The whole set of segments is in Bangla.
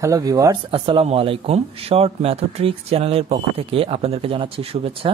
হ্যালো ভিউয়ার্স, আসসালামু আলাইকুম। শর্ট ম্যাথোট্রিক্স চ্যানেলের পক্ষ থেকে আপনাদেরকে জানাচ্ছি শুভেচ্ছা।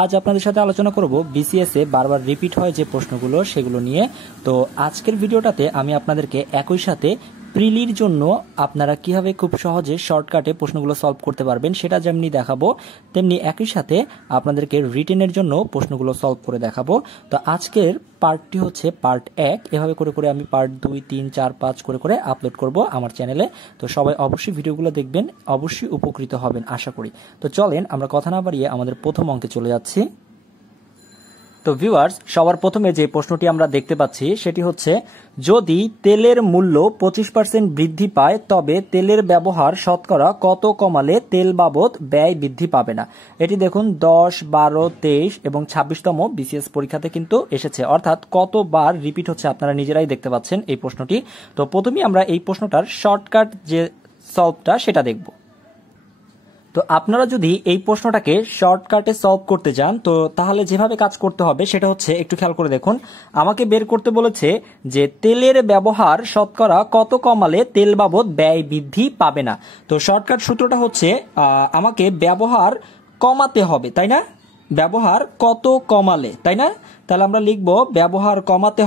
আজ আপনাদের সাথে আলোচনা করব বিসিএস এ বারবার রিপিট হয় যে প্রশ্নগুলো সেগুলো নিয়ে। তো আজকের ভিডিওটাতে আমি আপনাদেরকে একই সাথে প্রিলির জন্য আপনারা কিভাবে খুব সহজে শর্টকাটে প্রশ্নগুলো সলভ করতে পারবেন সেটা যেমনি দেখাবো, তেমনি একই সাথে আপনাদেরকে রিটেনের জন্য প্রশ্নগুলো সলভ করে দেখাবো। তো আজকের পার্টটি হচ্ছে পার্ট 1। এভাবে করে করে আমি পার্ট 2, 3, 4, 5 করে করে আপলোড করব আমার চ্যানেলে। তো সবাই অবশ্যই ভিডিওগুলো দেখবেন, অবশ্যই উপকৃত হবেন আশা করি। তো চলেন আমরা কথা না বাড়িয়ে আমাদের প্রথম অঙ্কে চলে যাচ্ছি। তো ভিউয়ার্স, সবার প্রথমে যে প্রশ্নটি আমরা দেখতে পাচ্ছি সেটি হচ্ছে, যদি তেলের মূল্য 25% বৃদ্ধি পায় তবে তেলের ব্যবহার শতকরা কত কমালে তেল বাবদ ব্যয় বৃদ্ধি পাবে না। এটি দেখুন 10, 12, 23 এবং 26তম বিসিএস পরীক্ষাতে কিন্তু এসেছে, অর্থাৎ কতবার রিপিট হচ্ছে আপনারা নিজেরাই দেখতে পাচ্ছেন এই প্রশ্নটি। তো প্রথমেই আমরা এই প্রশ্নটার শর্টকাট যে সলভটা সেটা দেখব। তো আপনারা যদি এই প্রশ্নটাকে শর্টকাটে সলভ করতে চান তো তাহলে যেভাবে কাজ করতে হবে সেটা হচ্ছে, একটু খেয়াল করে দেখুন, আমাকে বের করতে বলেছে যে তেলের ব্যবহার শতকরা কত কমালে তেল বাবদ ব্যয় বৃদ্ধি পাবে না। তো শর্টকাট সূত্রটা হচ্ছে আমাকে ব্যবহার কমাতে হবে, তাই না? ব্যবহার কত কমালে, তাই না? তাহলে আমরা লিখব ব্যবহার কমাতে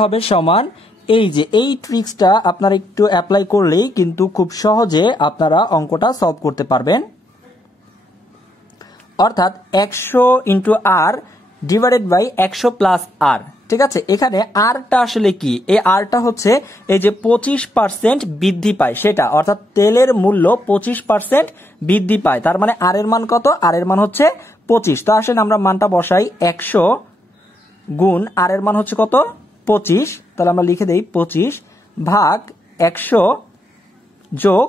হবে সমান এই যে এই ট্রিক্সটা আপনারা একটু অ্যাপ্লাই করলেই কিন্তু খুব সহজে আপনারা অঙ্কটা সলভ করতে পারবেন। অর্থাৎ 100 into R divided by 100 plus R. ঠিক আছে, এখানে আরটা আসলে কি? এই আরটা হচ্ছে এই যে 25% বৃদ্ধি পায় সেটা, অর্থাৎ তেলের মূল্য 25% বৃদ্ধি পায়। তার মানে আর এর মান কত? আর এর মান হচ্ছে 25। তো আসেন আমরা মানটা বসাই, 100 গুণ আর এর মান হচ্ছে কত? 25। তাহলে আমরা লিখে দেই 25 ভাগ 100 যোগ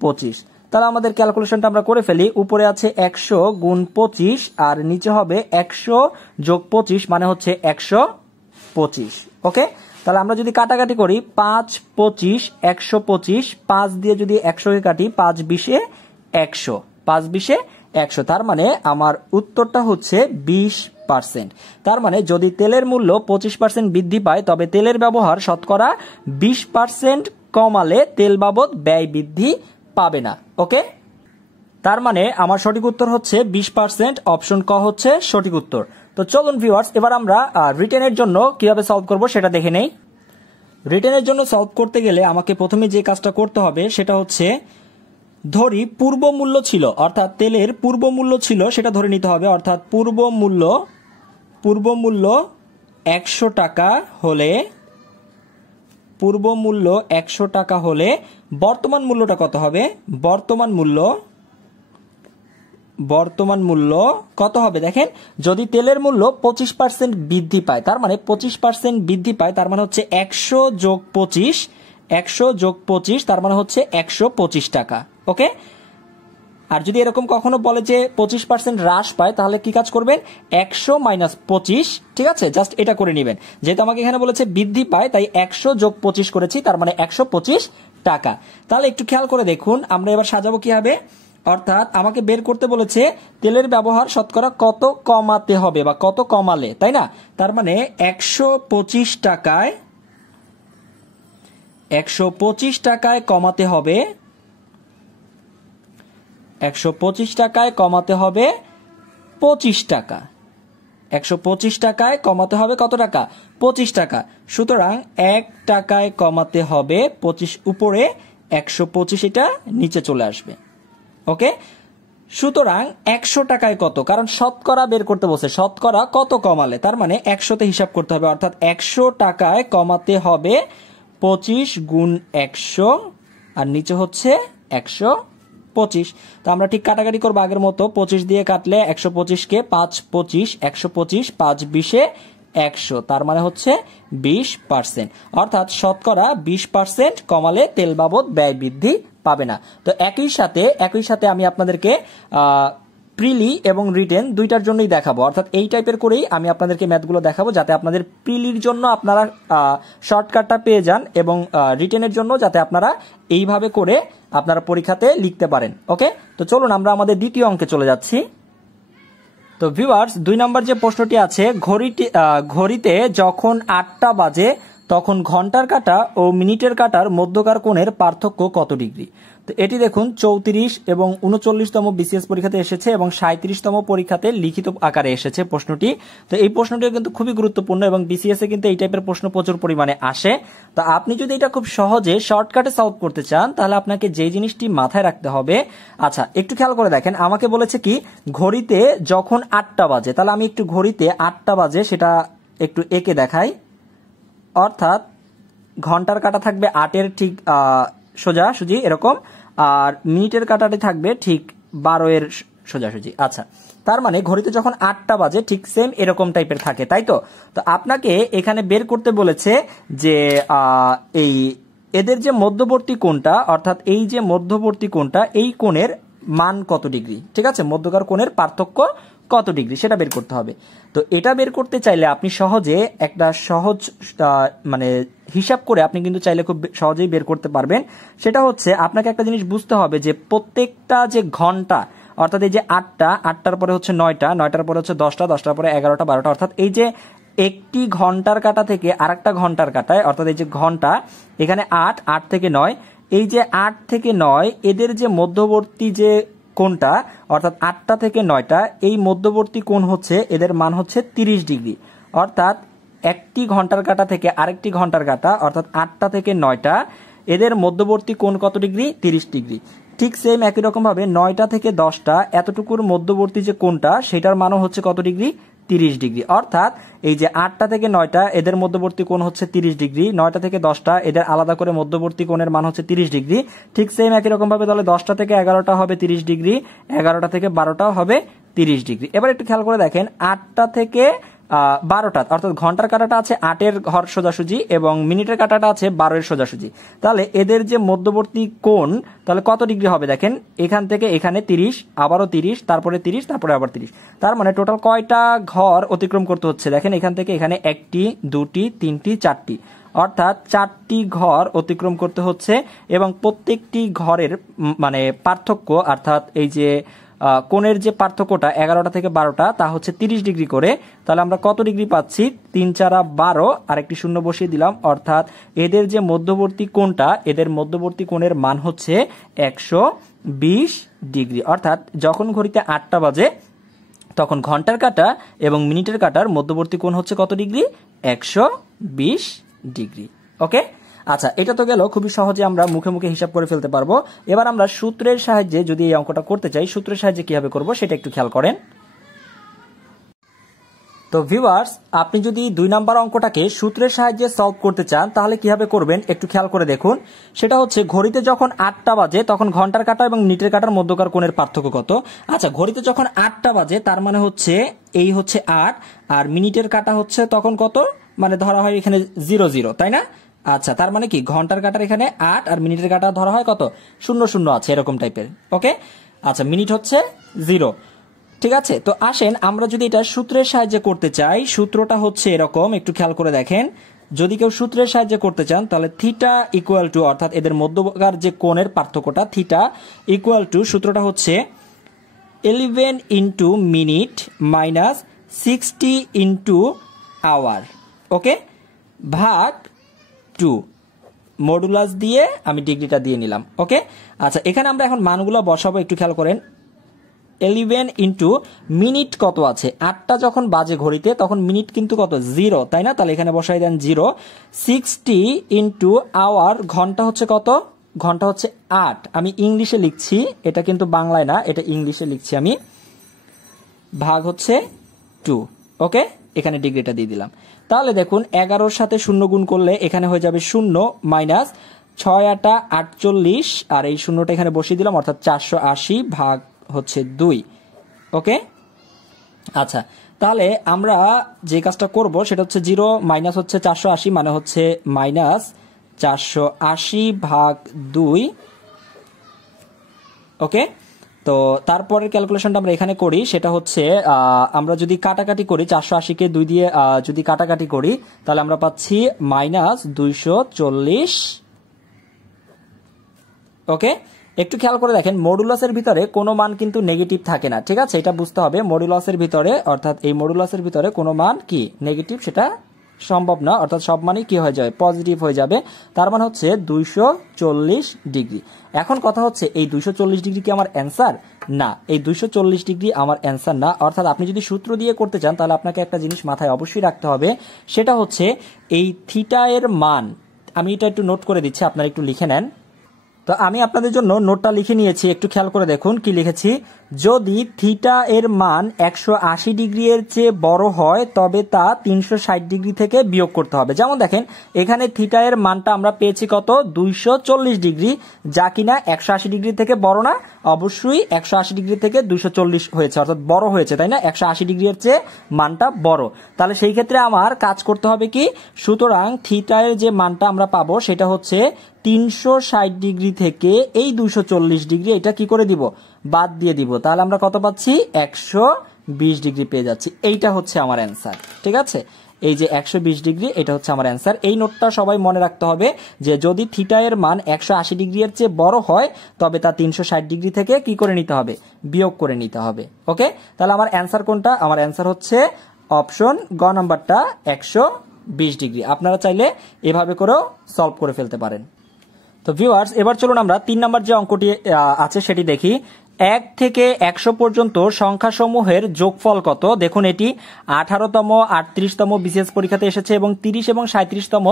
25। তাহলে আমাদের ক্যালকুলেশনটা আমরা করে ফেলি। উপরে আছে 100 গুণ 25 আর নিচে হবে 100 যোগ 25 মানে হচ্ছে 125। ওকে, তাহলে আমরা যদি কাটাকাটি করি 5, 25, 125, 5 দিয়ে যদি 100কে কাটি 5 20 100, 5 20 100, তার মানে আমার উত্তরটা হচ্ছে 20%। তার মানে যদি তেলের মূল্য 25% বৃদ্ধি পায় তবে তেলের ব্যবহার শতকরা 20% কমালে তেল বাবদ ব্যয় বৃদ্ধি পাবে না। ওকে, তার মানে আমার সঠিক উত্তর হচ্ছে 20%, অপশন ক হচ্ছে সঠিক উত্তর। তো চলুন ভিউয়ার্স, এবার আমরা রিটেনের জন্য কিভাবে সলভ করব সেটা দেখে নেই। রিটেনের জন্য সলভ করতে গেলে আমাকে প্রথমে যে কাজটা করতে হবে সেটা হচ্ছে, ধরি পূর্ব মূল্য ছিল, অর্থাৎ তেলের পূর্ব মূল্য ছিল সেটা ধরে নিতে হবে। অর্থাৎ পূর্ব মূল্য 100 টাকা হলে, বর্তমান মূল্যটা কত হবে? বর্তমান মূল্য কত হবে? দেখেন, যদি তেলের মূল্য 25% বৃদ্ধি পায়, তার মানে 25% বৃদ্ধি পায়, তার মানে হচ্ছে 100 যোগ 25, 100 যোগ 25 তার মানে হচ্ছে 125 টাকা। ওকে, আর যদি এরকম কখনো বলে যে 25% হ্রাস পায় তাহলে কি কাজ করবেন? 100 মাইনাস 25, ঠিক আছে, জাস্ট এটা করে নেবেন। যেহেতু আমাকে এখানে বলেছে বৃদ্ধি পায় তাই 100 যোগ 25 করেছি, তার মানে 125 টাকা। তাহলে একটু খেয়াল করে দেখুন আমরা এবার সাজাবো কি হবে। অর্থাৎ আমাকে বের করতে বলেছে তেলের ব্যবহার শতকরা কত কমাতে হবে বা কত কমালে, তাই না? তার মানে 125 টাকায় কমাতে হবে, 125 টাকায় কমাতে হবে 25 টাকা। 125 টাকায় কমাতে হবে কত টাকা? 25 টাকা। সুতরাং 1 টাকায় কমাতে হবে 25, উপরে 125 এটা নিচে চলে আসবে। ওকে, সুতরাং 100 টাকায় কত? কারণ শতকরা বের করতে বলছে, শতকরা কত কমালে, তার মানে 100তে হিসাব করতে হবে। অর্থাৎ 100 টাকায় কমাতে হবে 25 গুণ 100 আর নিচে হচ্ছে 125। তো আমরা ঠিক কাটাকাটি করবো আগের মতো, 25 দিয়ে কাটলে 125কে 5 25, 125, 5 20 100, তার মানে হচ্ছে 20%। অর্থাৎ শতকরা 20% কমালে তেল বাবদ ব্যয় বৃদ্ধি পাবে না। তো একই সাথে আমি আপনাদেরকে প্রিলি এবং রিটেন দুইটার জন্যই দেখাবো। অর্থাৎ এই টাইপের করেই আমি আপনাদেরকে ম্যাথগুলো দেখাবো যাতে আপনাদের প্রিলির জন্য আপনারা শর্টকাটটা পেয়ে যান এবং রিটেনের জন্য যাতে আপনারা এইভাবে করে আপনারা পরীক্ষাতে লিখতে পারেন। ওকে, তো চলুন আমরা আমাদের দ্বিতীয় অঙ্কে চলে যাচ্ছি। তো ভিউয়ার্স 2 নম্বর যে প্রশ্নটি আছে, ঘড়িতে যখন 8টা বাজে তখন ঘন্টার কাঁটা ও মিনিটের কাঁটার মধ্যকার কোণের পার্থক্য কত ডিগ্রি। তো এটি দেখুন 34 এবং 39তম বিসিএস পরীক্ষাতে এসেছে এবং 37তম পরীক্ষাতে লিখিত আকারে এসেছে প্রশ্নটি। তো এই প্রশ্নটি কিন্তু খুবই গুরুত্বপূর্ণ এবং বিসিএস এ কিন্তু এই টাইপের প্রশ্ন প্রচুর পরিমাণে আসে। তো আপনি যদি এটা খুব সহজে শর্টকাটে সলভ করতে চান তাহলে আপনাকে যে জিনিসটি মাথায় রাখতে হবে, আচ্ছা একটু খেয়াল করে দেখেন, আমাকে বলেছে কি ঘড়িতে যখন 8টা বাজে, তাহলে আমি একটু ঘড়িতে 8টা বাজে সেটা একটু এঁকে দেখাই। অর্থাৎ ঘন্টার কাঁটা থাকবে 8-এর ঠিক সোজাসুজি এরকম, আর মিনিটের কাঁটাটি থাকবে ঠিক 12-এর সোজাসুজি। আচ্ছা, তার মানে ঘড়িতে যখন 8টা বাজে ঠিক সেম এরকম টাইপের থাকে, তাই তো? তো আপনাকে এখানে বের করতে বলেছে যে এই এদের যে মধ্যবর্তী কোণটা, অর্থাৎ এই যে মধ্যবর্তী কোণটা, এই কোণের মান কত ডিগ্রি, ঠিক আছে, মধ্যকার কোণের পার্থক্য কত ডিগ্রি সেটা বের করতে হবে। তো এটা বের করতে চাইলে আপনি সহজে একটা সহজ মানে হিসাব করে আপনি কিন্তু চাইলে খুব সহজেই বের করতে পারবেন। সেটা হচ্ছে আপনাকে একটা জিনিস বুঝতে হবে যে প্রত্যেকটা যে ঘন্টা, অর্থাৎ এই যে 8টার পরে হচ্ছে 9টার পরে হচ্ছে 10টার পরে 11টা 12টা, অর্থাৎ এই যে একটি ঘন্টার কাঁটা থেকে আরেকটা ঘন্টার কাঁটায়, অর্থাৎ এই যে ঘন্টা এখানে 8 থেকে 9, এই যে 8 থেকে 9 এদের যে মধ্যবর্তী যে কোণটা, অর্থাৎ 8টা থেকে 9টা, এই মধ্যবর্তী কোণ হচ্ছে এদের মান হচ্ছে 30 ডিগ্রি। অর্থাৎ একটি ঘন্টার কাঁটা থেকে আরেকটি ঘন্টার কাঁটা, অর্থাৎ 8টা থেকে 9টা, এদের মধ্যবর্তী কোণ কত ডিগ্রি? 30 ডিগ্রি। ঠিক সেম একই রকম ভাবে 9টা থেকে 10টা এতটুকুর মধ্যবর্তী যে কোণটা সেটার মানও হচ্ছে কত ডিগ্রি? 30 ডিগ্রি। অর্থাৎ এই যে 8টা থেকে 9টা এদের মধ্যবর্তী কোণ হচ্ছে 30 ডিগ্রি, 9টা থেকে 10টা এদের আলাদা করে মধ্যবর্তী কোণের মান হচ্ছে 30 ডিগ্রি। ঠিক সেম একই রকম ভাবে তাহলে 10টা থেকে 11টা হবে 30 ডিগ্রি, 11টা থেকে 12টাও হবে 30 ডিগ্রি। এবার একটু খেয়াল করে দেখেন, 8টা থেকে 12টা, অর্থাৎ ঘন্টার কাঁটাটা আছে 8-এর ঘর সোজাসুজি এবং মিনিটের কাঁটাটা আছে 12-এর সোজাসুজি। তাহলে এদের যে মধ্যবর্তী কোণ তাহলে কত ডিগ্রি হবে দেখেন, এখান থেকে এখানে 30, আবারও 30, তারপরে 30, তারপরে আবার 30। তার মানে টোটাল কয়টা ঘর অতিক্রম করতে হচ্ছে দেখেন, এখান থেকে এখানে 1টি 2টি 3টি 4টি, অর্থাৎ 4টি ঘর অতিক্রম করতে হচ্ছে এবং প্রত্যেকটি ঘরের মানে পার্থক্য, অর্থাৎ এই যে কোণের যে পার্থক্যটা 11টা থেকে 12টা তা হচ্ছে 30 ডিগ্রি করে। তাহলে আমরা কত ডিগ্রি পাচ্ছি? 3 4 12, আর একটি শূন্য বসিয়ে দিলাম, অর্থাৎ এদের যে মধ্যবর্তী কোণটা, এদের মধ্যবর্তী কোণের মান হচ্ছে 120 ডিগ্রি। অর্থাৎ যখন ঘড়িতে 8টা বাজে তখন ঘন্টার কাঁটা এবং মিনিটের কাঁটার মধ্যবর্তী কোণ হচ্ছে কত ডিগ্রি? 120 ডিগ্রি। ওকে, আচ্ছা এটা তো গেল, খুবই সহজে আমরা মুখে মুখে হিসাব করে ফেলতে পারবো। এবার আমরা সূত্রের সাহায্যে যদি এই অঙ্কটা করতে চাই, সূত্রের সাহায্যে কিভাবে করব সেটা একটু খেয়াল করেন। তো ভিউয়ার্স, আপনি যদি 2 নাম্বার অঙ্কটাকে সূত্রের সাহায্যে সলভ করতে চান তাহলে কিভাবে করবেন একটু খেয়াল করে দেখুন। সেটা হচ্ছে ঘড়িতে যখন 8টা বাজে তখন ঘন্টার কাঁটা এবং মিনিটের কাঁটার মধ্যকার কোণের পার্থক্য কত। আচ্ছা, ঘড়িতে যখন 8টা বাজে তার মানে হচ্ছে এই হচ্ছে 8, আর মিনিটের কাঁটা হচ্ছে তখন কত, মানে ধরা হয় এখানে 0 0, তাই না? আচ্ছা, তার মানে কি ঘন্টার কাঁটার এখানে 8 আর মিনিটের কাঁটা ধরা হয় কত, 0 0 আছে এরকম টাইপের। ওকে, আচ্ছা মিনিট হচ্ছে 0, ঠিক আছে। তো আসেন আমরা যদি এটা সূত্রের সাহায্যে করতে চাই, সূত্রটা হচ্ছে এরকম, একটু খেয়াল করে দেখেন। যদি কেউ সূত্রের সাহায্যে করতে চান তাহলে থিটা ইকুয়াল টু, অর্থাৎ এদের মধ্যকার যে কোণের পার্থক্যটা থিটা ইকুয়াল টু, সূত্রটা হচ্ছে 11 into minute minus 60 into hour, okay, ভাগ 2, মডুলাস দিয়ে আমি ডিগ্রিটা দিয়ে নিলাম। ওকে, আচ্ছা এখানে আমরা এখন মানগুলো বসাবো, একটু খেয়াল করেন। 11 ইন্টু মিনিট কত আছে, 8টা যখন বাজে ঘড়িতে তখন মিনিট কিন্তু কত, 0, তাই না? তাহলে এখানে বসাই দেন 0। 60 ইন্টু আওয়ার, ঘন্টা হচ্ছে কত, ঘন্টা হচ্ছে 8, আমি ইংলিশে লিখছি, এটা কিন্তু বাংলায় না, এটা ইংলিশে লিখছি আমি, ভাগ হচ্ছে 2। ওকে, এখানে ডিগ্রিটা দিয়ে দিলাম। তাহলে দেখুন 11-র সাথে 0 গুণ করলে এখানে হয়ে যাবে 0 মাইনাস 6 8 48, আর এই শূন্যটা এখানে বসিয়ে দিলাম, অর্থাৎ 480 ভাগ হচ্ছে 2। ওকে, আচ্ছা তাহলে আমরা যে কাজটা করব সেটা হচ্ছে 0 মাইনাস হচ্ছে 480, মানে হচ্ছে মাইনাস 480 ভাগ 2। ওকে, তো তারপরের ক্যালকুলেশনটা আমরা এখানে করি, সেটা হচ্ছে আমরা যদি কাটাকাটি করি 480-কে 2 দিয়ে যদি কাটাকাটি করি তাহলে আমরা পাচ্ছি মাইনাস 240। ওকে, একটু খেয়াল করে দেখেন মডুলাসের ভিতরে কোনো মান কিন্তু নেগেটিভ থাকে না, ঠিক আছে, এটা বুঝতে হবে। মডুলাসের ভিতরে অর্থাৎ এই মডুলাসের ভিতরে কোনো মান কি নেগেটিভ সেটা সম্ভব না, অর্থাৎ সব মানই কি হয়ে যাবে পজিটিভ হয়ে যাবে। তার মানে হচ্ছে 240 ডিগ্রি। এখন কথা হচ্ছে এই 240 ডিগ্রি কি আমার অ্যান্সার? না, এই 240 ডিগ্রি আমার অ্যান্সার না। অর্থাৎ আপনি যদি সূত্র দিয়ে করতে চান তাহলে আপনাকে একটা জিনিস মাথায় অবশ্যই রাখতে হবে, সেটা হচ্ছে এই থিটা এর মান, আমি এটা একটু নোট করে দিচ্ছি, আপনারা একটু লিখে নেন। তো আমি আপনাদের জন্য নোটটা লিখে নিয়েছি, একটু খেয়াল করে দেখুন কি লিখেছি। যদি থিটা এর মান 180 ডিগ্রি এর চেয়ে বড় হয় তবে তা 360 ডিগ্রি থেকে বিয়োগ করতে হবে। যেমন দেখেন এখানে থিটা এর মানটা আমরা পেয়েছি কত? 240 ডিগ্রি, যা কিনা 180 ডিগ্রি থেকে বড় না, অবশ্যই 180 ডিগ্রি থেকে 240 হয়েছে, অর্থাৎ বড় হয়েছে, তাই না? 180 ডিগ্রি এর চেয়ে মানটা বড়। তাহলে সেই ক্ষেত্রে আমার কাজ করতে হবে কি, সুতরাং থিটা এর যে মানটা আমরা পাবো সেটা হচ্ছে 360 ডিগ্রি থেকে এই 240 ডিগ্রি এটা কি করে দিব? বাদ দিয়ে দিব। তাহলে আমরা কত পাচ্ছি? 120 ডিগ্রি পেয়ে যাচ্ছি। এইটা হচ্ছে আমার অ্যান্সার, ঠিক আছে? এই যে 120 ডিগ্রি এটা হচ্ছে আমার অ্যান্সার। এই নোটটা সবাই মনে রাখতে হবে যে যদি থিটা এর মান 180 ডিগ্রি এর চেয়ে বড় হয় তবে তা 360 ডিগ্রি থেকে কি করে নিতে হবে? বিয়োগ করে নিতে হবে। ওকে, তাহলে আমার অ্যান্সার কোনটা? আমার অ্যান্সার হচ্ছে অপশন গ নাম্বারটা 120 ডিগ্রি। আপনারা চাইলে এভাবে করেও সলভ করে ফেলতে পারেন। তো ভিউয়ার্স, এবার চলুন আমরা 3 নাম্বার যে অঙ্কটি আছে সেটি দেখি। 1 থেকে 100 পর্যন্ত সংখ্যা সমূহের যোগফল কত? দেখুন এটি 18তম 38তম বিসিএস পরীক্ষাতে এসেছে এবং 30 এবং 37তম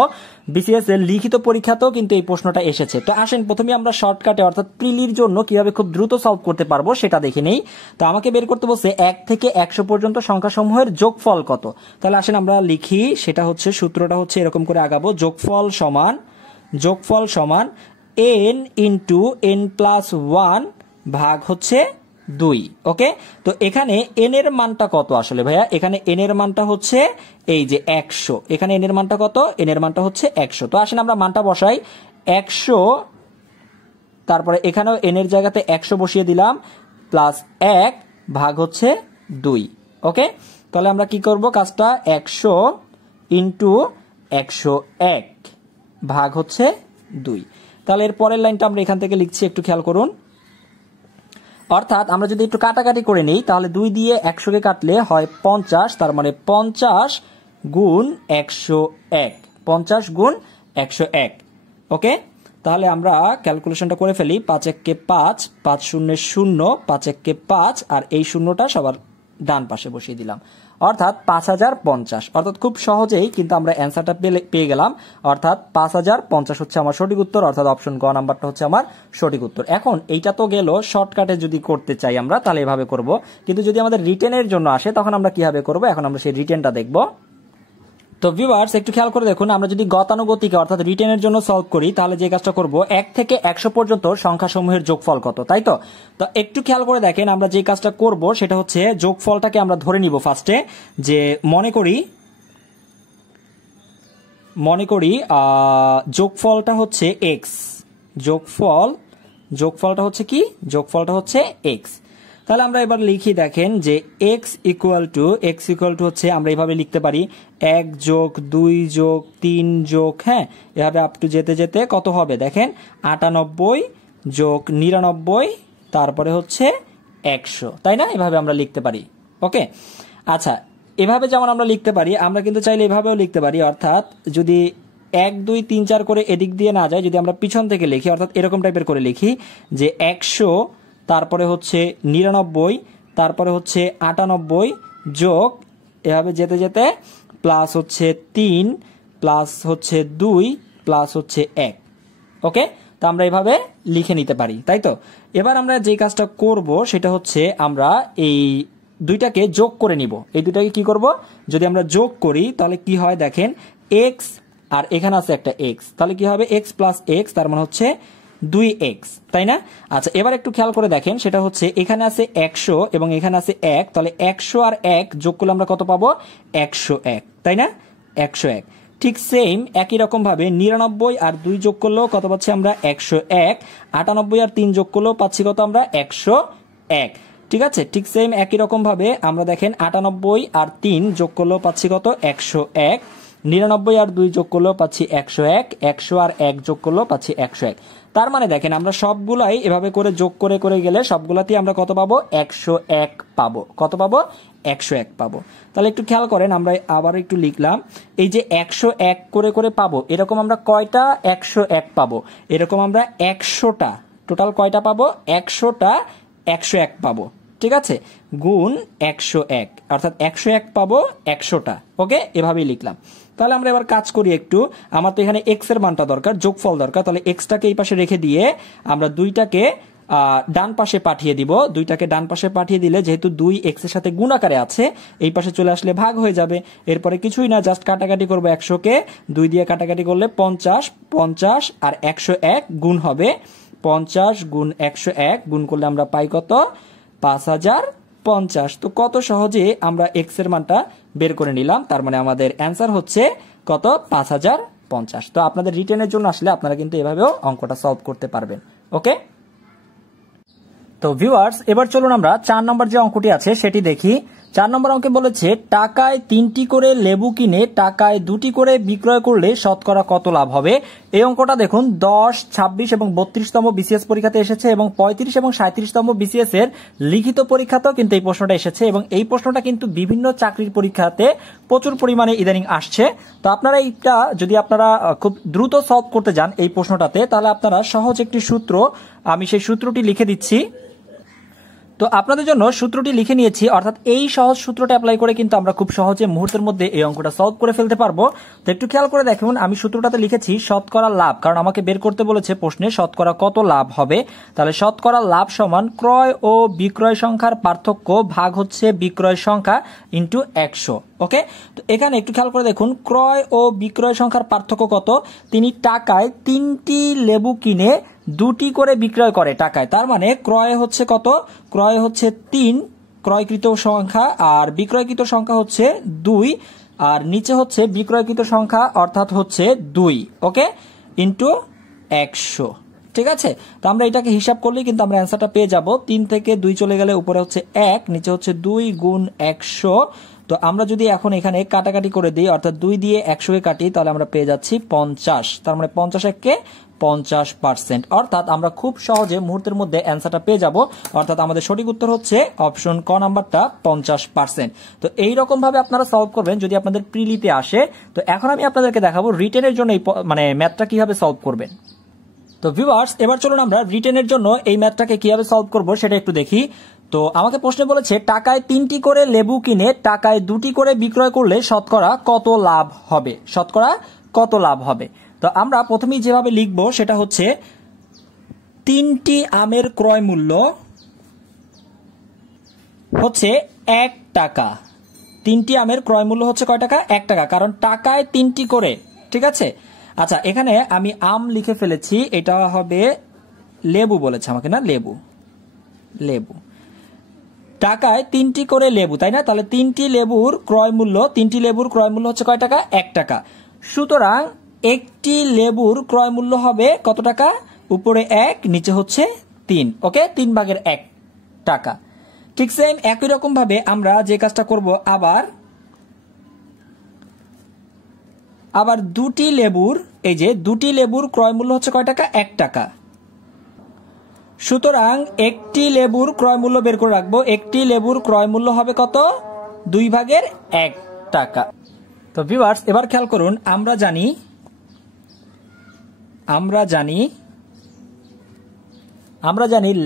বিসিএস এর লিখিত পরীক্ষাতেও কিন্তু এই প্রশ্নটা এসেছে। তো আসেন প্রথমে আমরা শর্টকাটে অর্থাৎ প্রিলির জন্য কিভাবে খুব দ্রুত সলভ করতে পারবো সেটা দেখে নেই। তো আমাকে বের করতে বলছে 1 থেকে 100 পর্যন্ত সংখ্যা সমূহের যোগফল কত। তাহলে আসেন আমরা লিখি, সেটা হচ্ছে সূত্রটা হচ্ছে এরকম করে আগাবো। যোগফল সমান n ইন্টু n প্লাস 1 ভাগ হচ্ছে 2। ওকে, তো এখানে n এর মানটা কত আসলে ভাইয়া? এখানে n এর মানটা হচ্ছে এই যে 100। এখানে n এর মানটা কত? n এর মানটা হচ্ছে 100। তো আসেন আমরা মানটা বসাই, 100, তারপরে এখানেও n এর জায়গাতে 100 বসিয়ে দিলাম, প্লাস 1 ভাগ হচ্ছে 2। ওকে, তাহলে আমরা কি করব কাজটা? 100 ইন্টু 101 ভাগ হচ্ছে 2। তাহলে এর পরের লাইনটা আমরা এখান থেকে লিখছি, একটু খেয়াল করুন। অর্থাৎ আমরা যদি একটু কাটাকাটি করে নিই তাহলে 2 দিয়ে 100 কে কাটলে হয় 50, তার মানে 50 গুণ 101, 50 গুণ 101। ওকে, তাহলে আমরা ক্যালকুলেশনটা করে ফেলি। 5 1 কে 5, 5 0 0, 5 1 কে 5, আর এই শূন্যটা সবার ডান পাশে বসিয়ে দিলাম, অর্থাৎ 5050। অর্থাৎ খুব সহজেই কিন্তু আমরা অ্যান্সারটা পেয়ে গেলাম, অর্থাৎ 5050 হচ্ছে আমার সঠিক উত্তর, অর্থাৎ অপশন গ নাম্বারটা হচ্ছে আমার সঠিক উত্তর। এখন এইটা তো গেল শর্টকাটে যদি করতে চাই আমরা তাহলে এভাবে করব, কিন্তু যদি আমাদের রিটেনের জন্য আসে তখন আমরা কিভাবে করব, এখন আমরা সেই রিটেনটা দেখব। তো ভিউয়ার্স একটু খেয়াল করে দেখুন, আমরা যদি গতানুগতিকে অর্থাৎ রিটেনের জন্য সলভ করি তাহলে যে কাজটা করব, 1 থেকে 100 পর্যন্ত সংখ্যা সমূহের যোগফল কত, তাই তো? তো একটু খেয়াল করে দেখেন, আমরা যে কাজটা করব সেটা হচ্ছে যোগফলটাকে আমরা ধরে নিব ফার্স্টে, যে মনে করি যোগফলটা হচ্ছে x, যোগফলটা হচ্ছে কি? যোগফলটা হচ্ছে x। তাহলে আমরা এবার লিখি, দেখেন যে x ইকুয়াল টু হচ্ছে আমরা এইভাবে লিখতে পারি 1 যোগ 2 যোগ 3 যোগ, হ্যাঁ, এভাবে আপ টু যেতে যেতে কত হবে দেখেন 98 যোগ 99, তারপরে হচ্ছে 100, তাই না? এভাবে আমরা লিখতে পারি। ওকে, আচ্ছা, এভাবে যেমন আমরা লিখতে পারি, আমরা কিন্তু চাইলে এভাবেও লিখতে পারি, অর্থাৎ যদি 1 2 3 4 করে এদিক দিয়ে না যায়, যদি আমরা পিছন থেকে লিখি, অর্থাৎ এরকম টাইপের করে লিখি যে 100, তারপরে হচ্ছে 99, তারপরে হচ্ছে 98 যোগ, এভাবে যেতে যেতে প্লাস হচ্ছে 3, প্লাস হচ্ছে 2, প্লাস হচ্ছে 1। ওকে, তো আমরা এভাবে লিখে নিতে পারি, তাই তো? এবার আমরা যে কাজটা করব সেটা হচ্ছে আমরা এই দুইটাকে যোগ করে নিব। এই দুইটাকে কি করব? যদি আমরা যোগ করি তাহলে কি হয় দেখেন, x আর এখানে আছে একটা x, তাহলে কি হবে x প্লাস x, তার মানে হচ্ছে 2x, তাই না? আচ্ছা, এবার একটু খেয়াল করে দেখেন, সেটা হচ্ছে এখানে আছে 100 এবং এখানে আছে 1, তাহলে 100 আর 1 যোগ করলে আমরা কত পাবো? 101, তাই না? 101। ঠিক সেম একই রকম ভাবে 99 আর 2 যোগ করলেও কত পাচ্ছি আমরা? 101। 98 আর 3 যোগ করলেও পাচ্ছি কত আমরা? 101। ঠিক আছে, ঠিক সেম একই রকম ভাবে আমরা দেখেন 98 আর 3 যোগ করলেও পাচ্ছি কত? 101। 99 আর 2 যোগ করলেও পাচ্ছি 101, 100 আর 1 যোগ করলেও পাচ্ছি 101। তার মানে দেখেন আমরা সবগুলাই এভাবে করে যোগ করে করে গেলে সবগুলাতেই আমরা কত পাবো 101 পাবো। কত পাবো 101 পাবো। তাহলে একটু খেয়াল করেন, আমরা আবার একটু লিখলাম, এই যে 101 করে করে পাবো, এরকম আমরা কয়টা 101 পাবো, এরকম আমরা 100টা, টোটাল কয়টা পাবো 100টা 101 পাবো, ঠিক আছে, গুণ 101, অর্থাৎ 101 পাবো 100টা। ওকে, এভাবেই লিখলাম। তাহলে আমরা এবার কাজ করি একটু, আমার তো এখানে এক্স এর মানটা দরকার, যোগফল দরকার, তাহলে এক্সটাকে এই পাশে রেখে দিয়ে আমরা দুইটাকে ডান পাশে পাঠিয়ে দিব। দুইটাকে ডান পাশে পাঠিয়ে দিলে যেহেতু 2 এক্স এর সাথে গুণ আকারে আছে, এই পাশে চলে আসলে ভাগ হয়ে যাবে। এরপরে কিছুই না, জাস্ট কাটাকাটি করবো, 100কে 2 দিয়ে কাটাকাটি করলে 50, 50 আর 101 গুণ হবে, 50 গুণ 101 গুণ করলে আমরা পাই কত 5050। তো কত সহজে আমরা এক্স এর মানটা বের করে নিলাম। তার মানে আমাদের অ্যান্সার হচ্ছে কত 5050। তো আপনাদের রিটেনের জন্য আসলে আপনারা কিন্তু এভাবেও অঙ্কটা সলভ করতে পারবেন। ওকে, তো ভিউয়ার্স এবার চলুন আমরা 4 নম্বর যে অঙ্কটি আছে সেটি দেখি। 4 নম্বর অঙ্কে বলেছে টাকায় 3টি করে লেবু কিনে টাকায় 2টি করে বিক্রয় করলে শতকরা কত লাভ হবে। এই অঙ্কটা দেখুন 10, 26 এবং 32তম বিসিএস পরীক্ষাতে এসেছে এবং 35 এবং 37তম বিসিএস এর লিখিত পরীক্ষাতেও কিন্তু এই প্রশ্নটা এসেছে এবং এই প্রশ্নটা কিন্তু বিভিন্ন চাকরির পরীক্ষাতে প্রচুর পরিমাণে ইদানিং আসছে। তো আপনারা এইটা যদি আপনারা খুব দ্রুত সলভ করতে যান এই প্রশ্নটাতে, তাহলে আপনারা সহজ একটি সূত্র, আমি সেই সূত্রটি লিখে দিচ্ছি। তো আপনাদের জন্য সূত্রটি লিখে নিয়েছি, অর্থাৎ এই সহজ সূত্রটা অ্যাপ্লাই করে কিন্তু আমরা খুব সহজে মুহূর্তের মধ্যে এই অঙ্কটা সলভ করে ফেলতে পারবো। তো একটু খেয়াল করে দেখুন, আমি সূত্রটাতে লিখেছি শতকরা লাভ, কারণ আমাকে বের করতে বলেছে প্রশ্নে শতকরা কত লাভ হবে। তাহলে শতকরা লাভ সমান ক্রয় ও বিক্রয় সংখ্যার পার্থক্য ভাগ হচ্ছে বিক্রয় সংখ্যা ইন্টু 100। ওকে, তো এখানে একটু খেয়াল করে দেখুন, ক্রয় ও বিক্রয় সংখ্যার পার্থক্য কত, তিনি টাকায় 3টি লেবু কিনে 2টি করে বিক্রয় করে টাকায়, তার মানে ক্রয় হচ্ছে কত, ক্রয় হচ্ছে 3 ক্রয়কৃত সংখ্যা আর বিক্রয়কৃত সংখ্যা হচ্ছে 2 আর নিচে হচ্ছে বিক্রয়কৃত সংখ্যা অর্থাৎ হচ্ছে 2। ওকে, ইন্টু 100, ঠিক আছে। তো আমরা এটাকে হিসাব করলেই কিন্তু আমরা অ্যান্সারটা পেয়ে যাব। 3 থেকে 2 চলে গেলে উপরে হচ্ছে 1, নিচে হচ্ছে 2 গুণ 100। তো আমরা যদি এখন এখানে কাটাকাটি করে দিই, অর্থাৎ 2 দিয়ে 100কে কাটি, তাহলে আমরা পেয়ে যাচ্ছি 50। তার মানে 50 50%, অর্থাৎ আমরা খুব সহজে মুহূর্তের মধ্যে অ্যান্সারটা পেয়ে যাব। অর্থাৎ আমাদের সঠিক উত্তর হচ্ছে অপশন ক নাম্বারটা 50%। তো এইরকম ভাবে আপনারা সলভ করবেন যদি আপনাদের প্রিলিতে আসে। তো এখন আমি আপনাদেরকে দেখাবো রিটেনের জন্য এই মানে ম্যাথটা কিভাবে সলভ করবেন। তো ভিউয়ার্স এবার চলুন আমরা রিটেনের জন্য এই ম্যাথটাকে কিভাবে সলভ করব সেটা একটু দেখি। তো আমাকে প্রশ্নে বলেছে টাকায় 3টি করে লেবু কিনে টাকায় 2টি করে বিক্রয় করলে শতকরা কত লাভ হবে, শতকরা কত লাভ হবে। তো আমরা প্রথমেই যেভাবে লিখবো সেটা হচ্ছে 3টি আমের ক্রয় মূল্য হচ্ছে 1 টাকা। 3টি আমের ক্রয় মূল্য হচ্ছে কয় টাকা, 1 টাকা, কারণ টাকায় 3টি করে, ঠিক আছে। আচ্ছা, এখানে আমি আম লিখে ফেলেছি, এটা হবে লেবু বলেছে আমাকে, না লেবু, লেবু টাকায় 3টি করে লেবু, তাই না। তাহলে 3টি লেবুর ক্রয় মূল্য, 3টি লেবুর ক্রয় মূল্য হচ্ছে কয় টাকা, 1 টাকা। সুতরাং একটি লেবুর ক্রয় মূল্য হবে কত টাকা, উপরে 1 নিচে হচ্ছে 3। ওকে, 3 ভাগের 1 টাকা। ঠিক সেম একই রকম ভাবে আমরা যে কাজটা করব, আবার 2টি লেবুর, এই যে 2টি লেবুর ক্রয় মূল্য হচ্ছে কয় টাকা, 1 টাকা। সুতরাং একটি লেবুর ক্রয় মূল্য বের করে রাখবো, একটি লেবুর ক্রয় মূল্য হবে কত, 2 ভাগের 1 টাকা। তো ভিউয়ার্স এবার খেয়াল করুন, আমরা জানি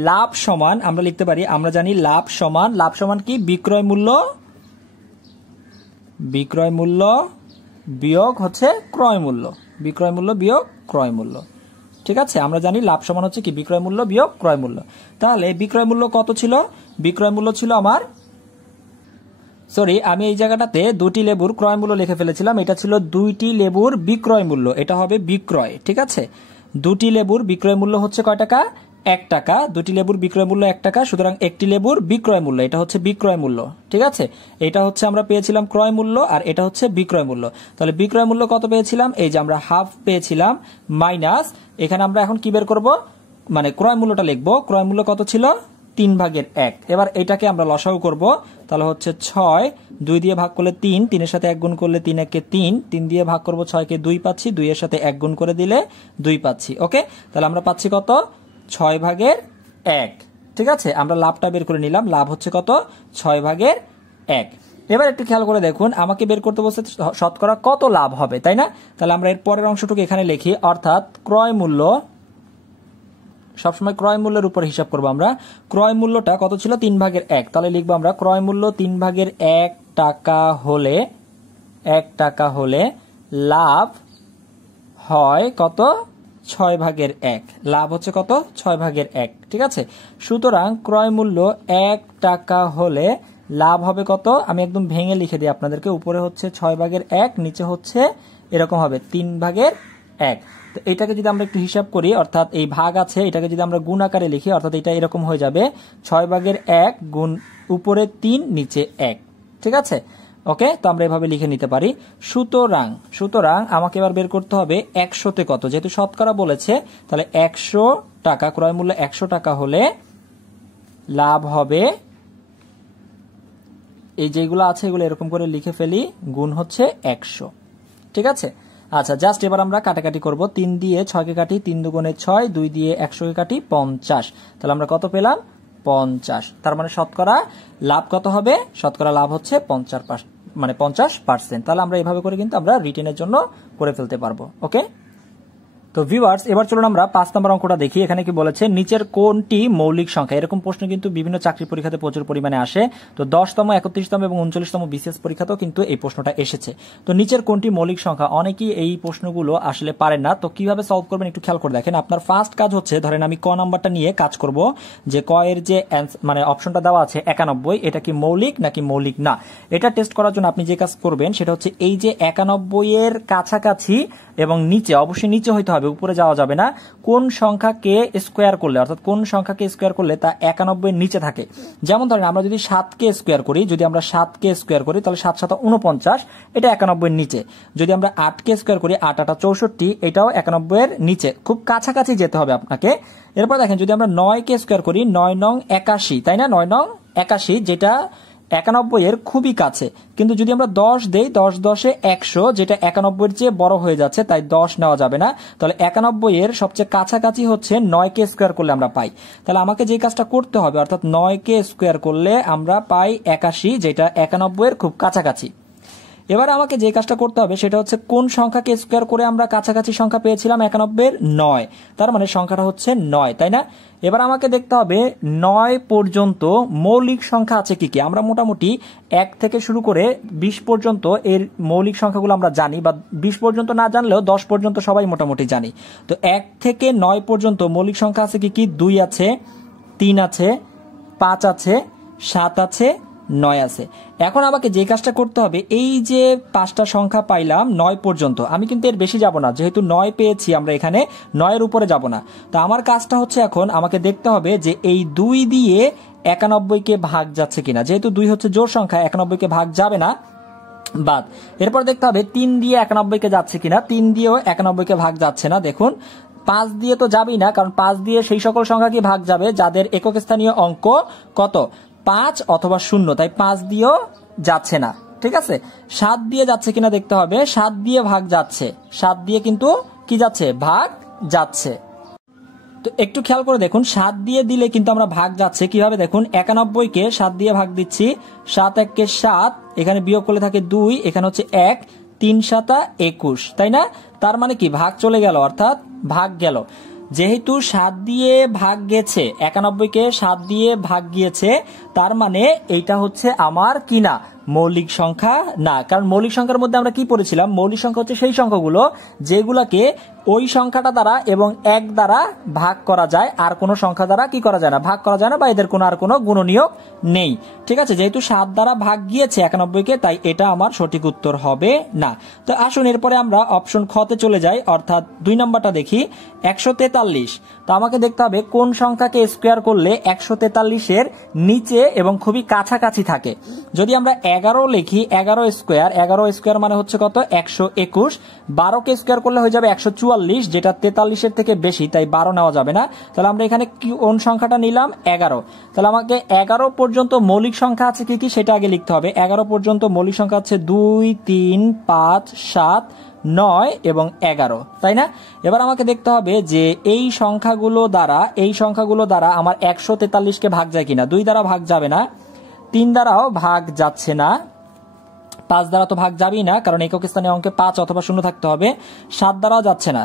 লাভ সমান, আমরা লিখতে পারি, আমরা জানি লাভ সমান কি, বিক্রয় মূল্য বিয়োগ হচ্ছে ক্রয় মূল্য, বিক্রয় মূল্য বিয়োগ ক্রয় মূল্য, ঠিক আছে। আমরা জানি লাভ সমান হচ্ছে কি, বিক্রয় মূল্য বিয়োগ ক্রয় মূল্য। তাহলে বিক্রয় মূল্য কত ছিল, বিক্রয় মূল্য ছিল আমার, সরি আমি এই জায়গাটাতে 2টি লেবুর ক্রয় মূল্য লিখে ফেলেছিলাম, এটা ছিল 2টি লেবুর বিক্রয় মূল্য, এটা হবে বিক্রয়, ঠিক আছে। 2টি লেবুর বিক্রয় মূল্য হচ্ছে কয় টাকা, 1 টাকা। 2টি লেবুর বিক্রয় মূল্য 1 টাকা, সুতরাং একটি লেবুর বিক্রয় মূল্য, এটা হচ্ছে বিক্রয় মূল্য, ঠিক আছে। এটা হচ্ছে আমরা পেয়েছিলাম ক্রয় মূল্য আর এটা হচ্ছে বিক্রয় মূল্য। তাহলে বিক্রয় মূল্য কত পেয়েছিলাম, এই যে আমরা হাফ পেয়েছিলাম, মাইনাস এখানে আমরা এখন কি বের করব, মানে ক্রয় মূল্যটা লিখবো। ক্রয় মূল্য কত ছিল, 3/1। এবার এটাকে আমরা লসাগু করব, তাহলে হচ্ছে 6, 2 দিয়ে ভাগ করলে 3, 3 এর সাথে 1 গুণ করলে 3 একে 3, 3 দিয়ে ভাগ করব 6 কে 2 পাচ্ছি, 2 এর সাথে 1 গুণ করে দিলে 2 পাচ্ছি। ওকে, তাহলে আমরা পাচ্ছি কত? 6/1। ঠিক আছে, আমরা লাভটা বের করে নিলাম, লাভ হচ্ছে কত? 6/1। এবার একটু খেয়াল করে দেখুন, আমাকে বের করতে বলছে শতকরা কত লাভ হবে, তাই না? তাহলে আমরা এর পরের অংশটুকু এখানে লিখি, অর্থাৎ ক্রয় মূল্য, সবসময় ক্রয় মূল্যের উপর হিসাব করবো আমরা। ক্রয় মূল্যটা কত ছিল? 3/1। তাহলে লিখবো আমরা ক্রয় মূল্য 3/1 টাকা হলে, 1 টাকা হলে লাভ হয় কত? 6/1। লাভ হচ্ছে কত? 6/1। ঠিক আছে, সুতরাং ক্রয় মূল্য 1 টাকা হলে লাভ হবে কত? আমি একদম ভেঙে লিখে দিই আপনাদেরকে, উপরে হচ্ছে 6/1, নিচে হচ্ছে এরকম হবে 3/1। তো এটাকে যদি আমরা একটু হিসাব করি, অর্থাৎ এই ভাগ আছে, এটাকে যদি আমরা গুণ আকারে লিখি, অর্থাৎ এটা এরকম হয়ে যাবে 6/1 গুণ উপরে 3 নিচে 1। ঠিক আছে, ওকে, তো আমরা এভাবে লিখে নিতে পারি। সুতরাং আমাকে এবার বের করতে হবে 100তে কত, যেহেতু শতকরা বলেছে, তাহলে 100 টাকা, ক্রয় মূল্য 100 টাকা হলে লাভ হবে, এই যেগুলো আছে এগুলো এরকম করে লিখে ফেলি, গুণ হচ্ছে 100। ঠিক আছে, আচ্ছা, জাস্ট এবার আমরা কাটাকাটি করব। 3 দিয়ে 6 কে কাটি, 3 দুগুণে 6, 2 দিয়ে 100 কে কাটি 50। তাহলে আমরা কত পেলাম? 50। তার মানে শতকরা লাভ কত হবে? শতকরা লাভ হচ্ছে 50%, মানে 50%। তাহলে আমরা এইভাবে করে কিন্তু আমরা রিটেনের জন্য করে ফেলতে পারবো। ওকে, তো ভিউয়ার্স, এবার চলুন আমরা 5 নম্বর অঙ্কটা দেখি। এখানে কি বলেছে? নিচের কোনটি মৌলিক সংখ্যা? এরকম প্রশ্ন কিন্তু বিভিন্ন চাকরি পরীক্ষাতে প্রচুর পরিমাণে আসে। তো 10তম, 31তম এবং 39তম বিসিএস পরীক্ষাতেও কিন্তু এই প্রশ্নটা এসেছে। তো নিচের কোনটি মৌলিক সংখ্যা? অনেকেই এই প্রশ্নগুলো আসলে পারেন না। তো কিভাবে সলভ করবেন একটু খেয়াল করে দেখেন। আপনার ফার্স্ট কাজ হচ্ছে, ধরেন আমি ক নাম্বারটা নিয়ে কাজ করব, যে ক এর যে মানে অপশনটা দেওয়া আছে 91, এটা কি মৌলিক নাকি মৌলিক না, এটা টেস্ট করার জন্য আপনি যে কাজ করবেন সেটা হচ্ছে এই যে 91 এর কাছাকাছি এবং নিচে, অবশ্যই নিচে হইতে হবে, উপরে যাওয়া যাবে না, কোন সংখ্যাকে স্কোয়ার করলে, অর্থাৎ কোন সংখ্যাকে স্কোয়ার করলে তা 91 এর নিচে থাকে। যেমন ধরেন আমরা যদি 7কে স্কোয়ার করি, যদি আমরা 7কে স্কোয়ার করি তাহলে 7 7 49, এটা 91 এর নিচে। যদি আমরা 8কে স্কোয়ার করি, 8 8 64, এটাও 91 এর নিচে, খুব কাছাকাছি যেতে হবে আপনাকে। এরপর দেখেন, যদি আমরা 9কে স্কোয়ার করি, 9 9 81, তাই না? 9 9 81, যেটা 91 এর খুবই কাছে। কিন্তু যদি আমরা 10 দেই, 10 10 100, যেটা 91 এর চেয়ে বড় হয়ে যাচ্ছে, তাই 10 নেওয়া যাবে না। তাহলে 91 এর সবচেয়ে কাছাকাছি হচ্ছে 9কে স্কোয়ার করলে আমরা পাই। তাহলে আমাকে যে কাজটা করতে হবে, অর্থাৎ 9কে স্কোয়ার করলে আমরা পাই 81, যেটা 91 এর খুব কাছাকাছি। এবার আমাকে যে কাজটা করতে হবে সেটা হচ্ছে কোন সংখ্যাকে স্কোয়ার করে আমরা কাছাকাছি সংখ্যা পেয়েছিলাম 91 এর? 9। তার মানে সংখ্যাটা হচ্ছে 9, তাই না? এবার আমাকে দেখতে হবে 9 পর্যন্ত মৌলিক সংখ্যা আছে কি কি। আমরা মোটামুটি 1 থেকে শুরু করে 20 পর্যন্ত এর মৌলিক সংখ্যাগুলো আমরা জানি, বা 20 পর্যন্ত না জানলেও 10 পর্যন্ত সবাই মোটামুটি জানি। তো 1 থেকে 9 পর্যন্ত মৌলিক সংখ্যা আছে কি কি? 2 আছে, 3 আছে, 5 আছে, 7 আছে, 9 আছে। এখন আমাকে যে কাজটা করতে হবে, এই যে 5টা সংখ্যা পাইলাম 9 পর্যন্ত, আমি কিন্তু এর বেশি যাব না, যেহেতু 9 পেয়েছি আমরা এখানে, 9 এর উপরে যাব না। তো আমার কাজটা হচ্ছে এখন আমাকে দেখতে হবে যে এই 2 দিয়ে 91কে ভাগ যাচ্ছে কিনা। যেহেতু 2 হচ্ছে জোড় সংখ্যা, 91কে ভাগ যাবে না, বাদ। এরপর দেখতে হবে 3 দিয়ে 91কে যাচ্ছে কিনা। 3 দিয়েও 91কে ভাগ যাচ্ছে না। দেখুন 5 দিয়ে তো যাবেই না, কারণ 5 দিয়ে সেই সকল সংখ্যাকে ভাগ যাবে যাদের একক স্থানীয় অঙ্ক কত? 5 অথবা 0, তাই 5 দিয়েও যাচ্ছে না। ঠিক আছে, 7 দিয়ে যাচ্ছে কিনা দেখতে হবে। 7 দিয়ে ভাগ যাচ্ছে, 7 দিয়ে কিন্তু কি যাচ্ছে? ভাগ যাচ্ছে। তো একটু খেয়াল করে দেখুন, 7 দিয়ে দিলে কিন্তু আমরা ভাগ যাচ্ছে কিভাবে দেখুন। 91কে 7 দিয়ে ভাগ দিচ্ছি, 7 1 কে 7, এখানে বিয়োগ করলে থাকে 2, এখানে হচ্ছে 1, 3 7 21, তাই না? তার মানে কি ভাগ চলে গেল, অর্থাৎ ভাগ গেল। যেহেতু 7 দিয়ে ভাগ গেছে, 91কে 7 দিয়ে ভাগ গিয়েছে, তার মানে এইটা হচ্ছে আমার কি না? মৌলিক সংখ্যা না। কারণ মৌলিক সংখ্যার মধ্যে আমরা কি পড়েছিলাম? মৌলিক সংখ্যা হচ্ছে সেই সংখ্যাগুলো যেগুলাকে ওই সংখ্যাটা দ্বারা এবং 1 দ্বারা ভাগ করা যায়, আর কোনো সংখ্যা দ্বারা কি করা যায় না? ভাগ করা যায় না, বা এদের কোনো আর কোনো গুণনীয়ক নেই। ঠিক আছে, যেহেতু 7 দ্বারা ভাগ গিয়েছে 91কে, তাই এটা আমার সঠিক উত্তর হবে না। তো আসুন এরপরে আমরা অপশন খ তে চলে যাই, অর্থাৎ 2 নম্বরটা দেখি, 143। তো আমাকে দেখতে হবে কোন সংখ্যাকে স্কোয়ার করলে 143 এর নিচে এবং খুবই কাছাকাছি থাকে। যদি আমরা 11 লিখি, 11 স্কোয়ার মানে হচ্ছে কত 121, 12 স্কোয়ার করলে হয়ে যাবে 144, যেটা 43 থেকে বেশি, তাই 12 নেওয়া যাবে না। তাহলে আমরা এখানে কোন সংখ্যাটা নিলাম 11। তাহলে আমাকে 11 পর্যন্ত মৌলিক সংখ্যা আছে কি কি সেটা আগে লিখতে হবে। 11 পর্যন্ত মৌলিক সংখ্যা আছে 2, 3, 5, 7, 9 এবং 11, তাই না? এবার আমাকে দেখতে হবে যে এই সংখ্যাগুলো দ্বারা আমার 143কে ভাগ যায় কিনা। 2 দ্বারা ভাগ যাবে না, 3 দ্বারাও ভাগ যাচ্ছে না, 5 দ্বারা তো ভাগ যাবেই না, কারণ একক স্থানে অঙ্কে 5 অথবা 0 থাকতে হবে। 7 দ্বারাও যাচ্ছে না,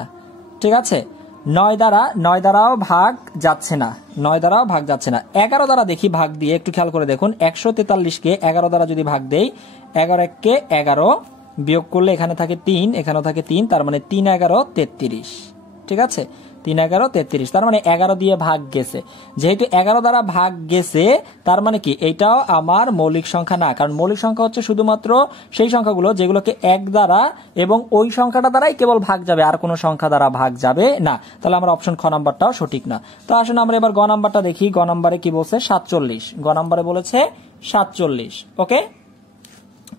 ঠিক আছে। 9 দ্বারাও ভাগ যাচ্ছে না, 11 দ্বারা দেখি ভাগ দিয়ে, একটু খেয়াল করে দেখুন। 143কে 11 দ্বারা যদি ভাগ দেই, 11 1 11, বিয়োগ করলে এখানে থাকে 3, এখানেও থাকে 3, তার মানে 3 11 33, ঠিক আছে। 3 11 33, তার মানে 11 দিয়ে ভাগ গেছে। যেহেতু 11 দ্বারা ভাগ গেছে, তার মানে কি এটাও আমার মৌলিক সংখ্যা না, কারণ মৌলিক সংখ্যা হচ্ছে শুধুমাত্র সেই সংখ্যাগুলো যেগুলোকে 1 দ্বারা এবং ওই সংখ্যাটা দ্বারাই কেবল ভাগ যাবে, আর কোনো সংখ্যা দ্বারা ভাগ যাবে না। তাহলে আমার অপশন খ নাম্বারটাও সঠিক না। তো আসুন আমরা এবার গ নাম্বারটা দেখি। গ নাম্বারে কি বলছে? 47। গ নাম্বারে বলেছে 47, ওকে।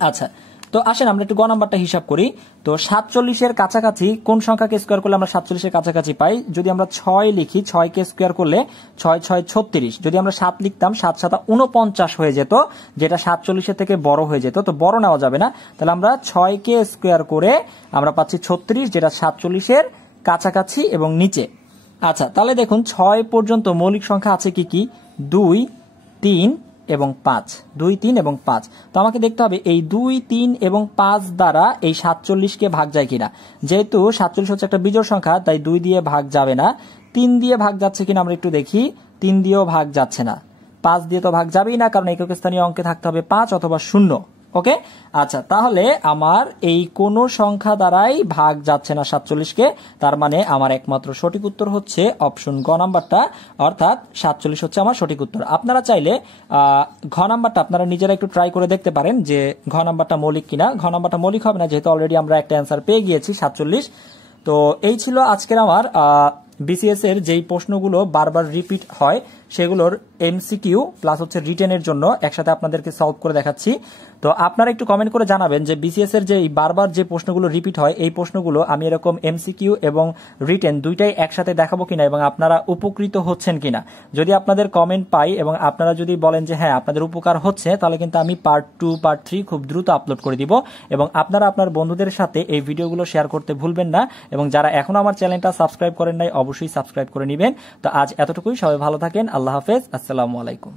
আচ্ছা, তো আসেন আমরা একটু গ নাম্বারটা হিসাব করি। তো 47-এর কাছাকাছি কোন সংখ্যাকে স্কোয়ার করলে আমরা 47-এর কাছাকাছি পাই? যদি আমরা 6 লিখি, 6কে স্কোয়ার করলে 6 6 36। যদি আমরা 7 লিখতাম, 7 7 49 হয়ে যেত, যেটা 47-এর থেকে বড় হয়ে যেত, তো বড় নেওয়া যাবে না। তাহলে আমরা 6কে স্কোয়ার করে আমরা পাচ্ছি 36, যেটা 47-এর কাছাকাছি এবং নিচে। আচ্ছা, তাহলে দেখুন 6 পর্যন্ত মৌলিক সংখ্যা আছে কি কি? 2, 3 এবং 5। 2, 3 এবং 5। তো আমাকে দেখতে হবে এই 2, 3 এবং 5 দ্বারা এই 47কে ভাগ যায় কিনা। যেহেতু 47 হচ্ছে একটা বিজোড় সংখ্যা, তাই 2 দিয়ে ভাগ যাবে না। 3 দিয়ে ভাগ যাচ্ছে কিনা আমরা একটু দেখি। 3 দিয়েও ভাগ যাচ্ছে না। 5 দিয়ে তো ভাগ যাবেই না, কারণ একক স্থানীয় অঙ্কে থাকতে হবে 5 অথবা 0, ওকে। আচ্ছা, তাহলে আমার এই কোন সংখ্যা দ্বারাই ভাগ যাচ্ছে না 47কে, তার মানে আমার একমাত্র সঠিক উত্তর হচ্ছে অপশন গ নাম্বারটা, অর্থাৎ 47 হচ্ছে আমার সঠিক উত্তর। আপনারা চাইলে ঘ নাম্বারটা আপনারা নিজেরা একটু ট্রাই করে দেখতে পারেন যে ঘ নাম্বারটা মৌলিক কিনা। ঘ নাম্বারটা মৌলিক হবে না, যেহেতু অলরেডি আমরা একটা অ্যান্সার পেয়ে গিয়েছি 47। তো এই ছিল আজকের আমার বিসিএস এর যেই প্রশ্নগুলো বারবার রিপিট হয় সেগুলোর এমসিকিউ প্লাস হচ্ছে রিটেনের জন্য একসাথে আপনাদেরকে সলভ করে দেখাচ্ছি। তো আপনারা একটু কমেন্ট করে জানাবেন যে বিসিএস এর যে বারবার যে প্রশ্নগুলো রিপিট হয় এই প্রশ্নগুলো আমি এরকম এমসিকিউ এবং রিটেন দুইটাই একসাথে দেখাবো কিনা এবং আপনারা উপকৃত হচ্ছেন কিনা। যদি আপনাদের কমেন্ট পাই এবং আপনারা যদি বলেন যে হ্যাঁ আপনাদের উপকার হচ্ছে, তাহলে কিন্তু আমি পার্ট 2 পার্ট 3 খুব দ্রুত আপলোড করে দিব এবং আপনারা আপনার বন্ধুদের সাথে এই ভিডিওগুলো শেয়ার করতে ভুলবেন না। এবং যারা এখনো আমার চ্যানেলটা সাবস্ক্রাইব করেন নাই অবশ্যই সাবস্ক্রাইব করে নেবেন। তো আজ এতটুকুই, সবাই ভালো থাকেন, আল্লাহ হাফেজ, আসসালামু আলাইকুম।